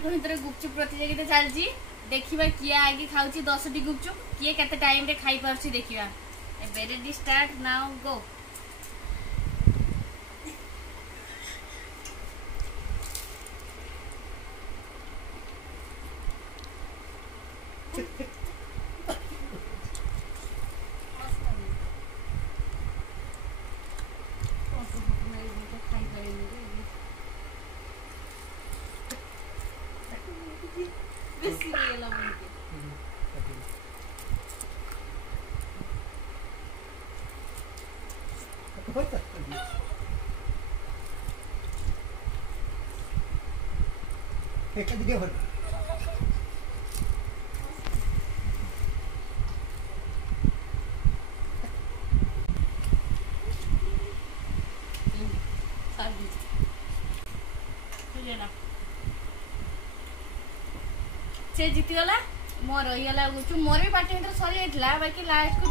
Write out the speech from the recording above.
भितर गुपचुप प्रतियोगिता चलती देखिबा किए आगे खाऊची 10 टी गुपचुप किए केते टाइम रे खाई परछि देखिबा। ए रेडी स्टार्ट नाउ गो। से जीतीगला मोर रहीगला मोर भी पार्टी सरी जाइए बाकी लास्ट को